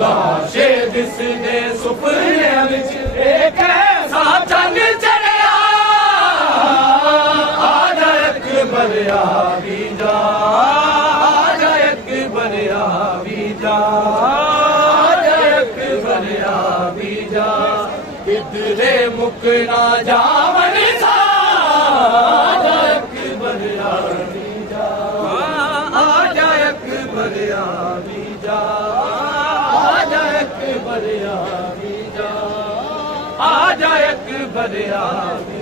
लाशे दिसदे सुपने विच एक ऐसा चंद चढ़िया आजा अकबर आवी जा आजा अकबर आवी जा आजा अकबर आवी जा किधरे मुकना जावन सा आजा अकबर आवी जा आजा अकबर आवी जा आजा अकबर आवी जा आजा अकबर आवी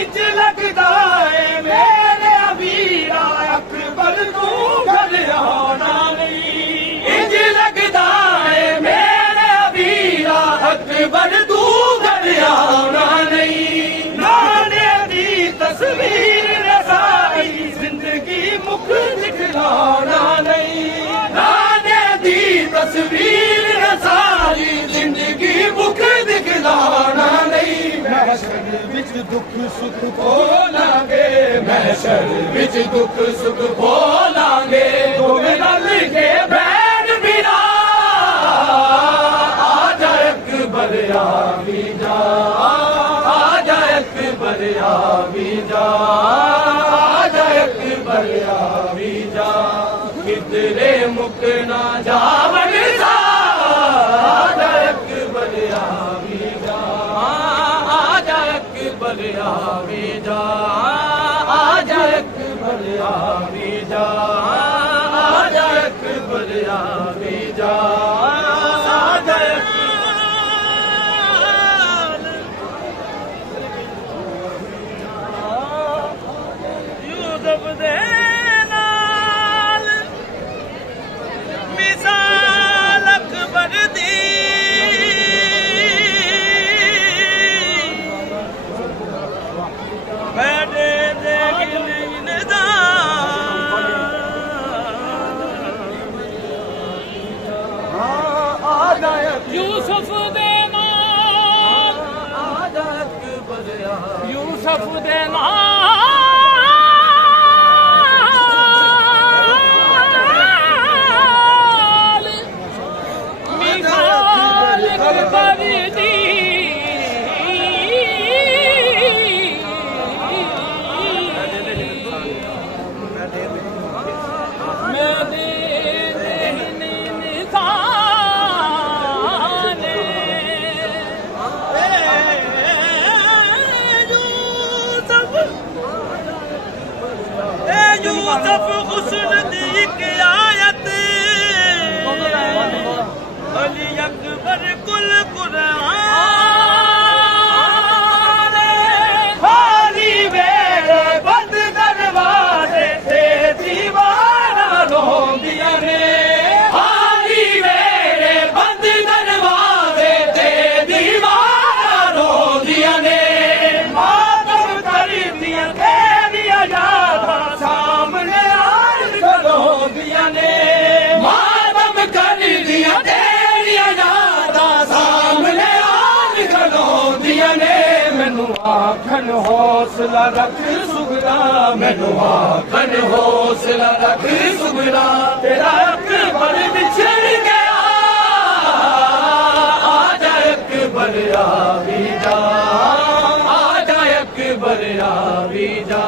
इच लगदा है मेरे अमीरा अकबर तू घर आना नहीं इच लगदा है मेरे अमीरा अकबर तू घर आना नहीं नाने दी तस्वीर रसाई जिंदगी मुख दिखलाना नहीं नाने दी तस्वीर रसाई जिंदगी मुख दिखलाना नहीं महशर विच दुख सुख बोलांगे महशर विच दुख सुख बोलांगे दोवें रल के बैठ बिना आजा अकबर आवी जा आजा अकबर आवी जा आजा अकबर आवी जा किधरे मुकना जावन सा आजा अकबर आवी जा आजा अकबर आवी जा आजा अकबर आवी जा आजा अकबर आवी जा आजा यूसुफ दे नाल मिसाल अकबर दी यूसुफ दे नाल आजा अकबर यूसुफ दे नाल मिसाल अकबर दी यूसुफ हुस्न दी आयत अली अकबर कुल कुरान खाली वेले बंद दरवाजे से दीवाना रोंदियां ने खाली वेले बंद दरवाजे से दीवाना रोंदियां ने मातम करदियां तेरियां यादां सामने आन खलोंदियां ने मातम करदियां तेरियां यादां सामने आन खलोंदियां ने मैनू आखन हौसला रख सुगरा मैनू आखन हौसला रख सुगरा तेरा अकबर बिछड़ गया आजा अकबर आवी जा आजा अकबर आवी जा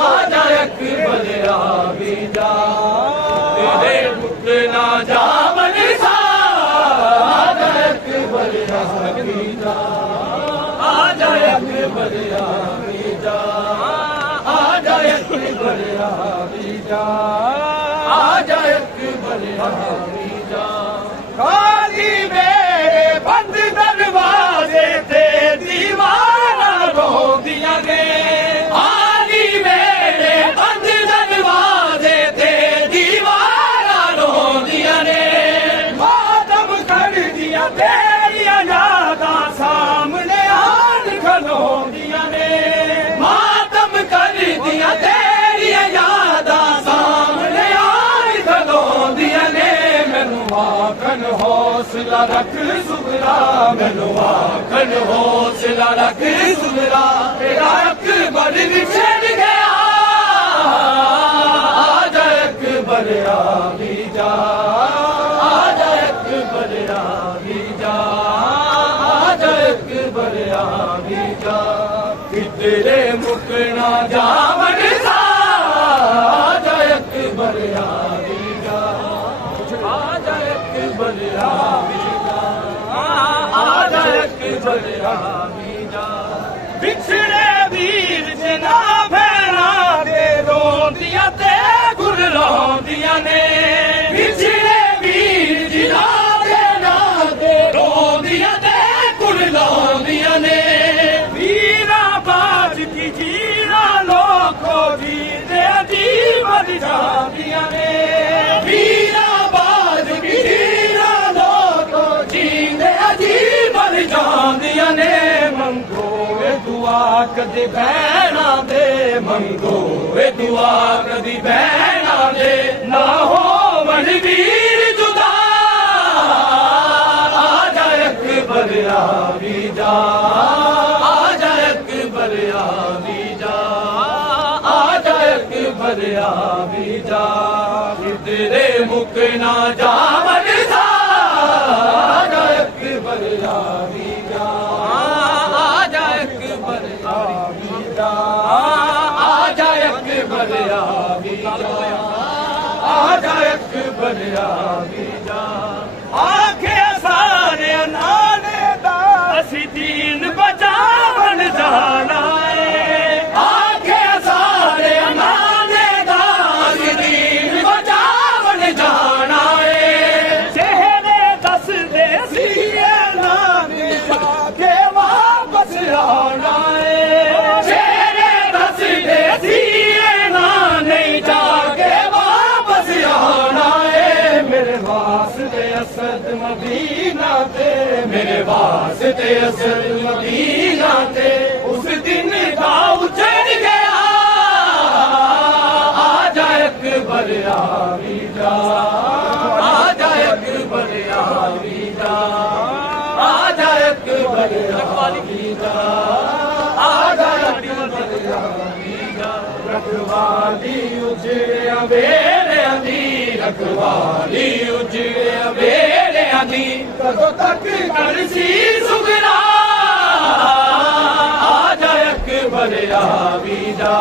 आजा अकबर आवी जा तेरे मुकना जावन सा आजा अकबर आवी जा आजा अकबर आवी जा आजा अकबर आवी जा आजा अकबर आवी जा खाली मेरे बंद दरवाजे ते दीवाना रोंदियां ने खाली मेरे बंद दरवाजे ते दीवाना रोंदियां ने मातम करदियां तेरियां यादां सामने आन खलोंदियां ने मातम करदियां तेरियां यादां सामने आन खलोंदियां ने मैनू आखन हौसला रख सुगरा मैनू आखन हौसला रख सुगरा तेरा अकबर बिछड़ गया आजा अकबर आवी जा आजा ਕਦੇ ਭੈਣਾਂ ਦੇ ਮੰਗੋ ਏ ਦੁਆ ਕਦੀ ਭੈਣਾਂ ਦੇ ਨਾ ਹੋਵਣ ਵੀਰ ਜੁਦਾ ਆ ਜਾ ਅਕਬਰ ਆ ਵੀ ਜਾ ਆ ਜਾ ਅਕਬਰ ਆ ਵੀ ਜਾ ਆ ਜਾ ਅਕਬਰ ਆ ਵੀ ਜਾ ਕਿਧਰੇ ਮੁੱਕ ਨਾ ਜਾਵਨ ਸਾ ਆ ਜਾ ਅਕਬਰ ਆ ਵੀ ਜਾ ਆ ਜਾ ਅਕਬਰ ਆ ਵੀ ਜਾ ਆ ਜਾ ਅਕਬਰ ਆ ਵੀ ਜਾ ਆ ਜਾ ਅਕਬਰ ਆ ਵੀ ਜਾ ਆਖਿਆ ਸਾਰਿਆਂ ਨਾਲੇ ਦਾ ਅਸੀਂ ਦੀਨ ਬਚਾਵਣ ਜਾਣਾ ਏ ਆਖਿਆ ਸਾਰਿਆਂ ਨਾਲੇ ਦਾ ਅਸੀਂ ਦੀਨ ਬਚਾਵਣ ਜਾਣਾ ਏ ਚਿਹਰੇ ਦੱਸਦੇ ਸੀ ਐਲਾਨ ਜਾ ਕੇ ਵਾਪਸ ਆਉਣਾ ਏ ਚਿਹਰੇ ਦੱਸਦੇ ਸੀ ਐਲਾਨ ਨਹੀਂ ਜਾ ਕੇ ਵਾਪਸ ਆਉਣਾ ਏ ਮੇਰੇ ਵਾਸਤੇ ਅਸਦ ਮਦੀਨਾ ਤੇ ਮੇਰੇ ਵਾਸਤੇ ਅਸਦ ਮਦੀਨਾ ਤੇ ਉਸ ਦਿਨ ਦਾ ਉਜੜ ਗਿਆ ਆ ਜਾ ਅਕਬਰ ਆ ਵੀ ਜਾ ਆ ਜਾ ਅਕਬਰ ਆ ਵੀ ਜਾ ਆ ਜਾ ਅਕਬਰ ਆ ਵੀ ਜਾ ਆ ਜਾ ਅਕਬਰ ਆ ਵੀ ਜਾ ਰਖਵਾਲੀ ਉਜੜਿਆ ਵੇਲਿਆਂ ਦੀ ਰਖਵਾਲੀ ਉਜੜਿਆ ਵੇਲਿਆਂ ਦੀ ਕਦੋਂ ਤੱਕ ਕਰਸੀ ਸੁਗਰਾ ਆ ਜਾ ਅਕਬਰ ਆ ਵੀ ਜਾ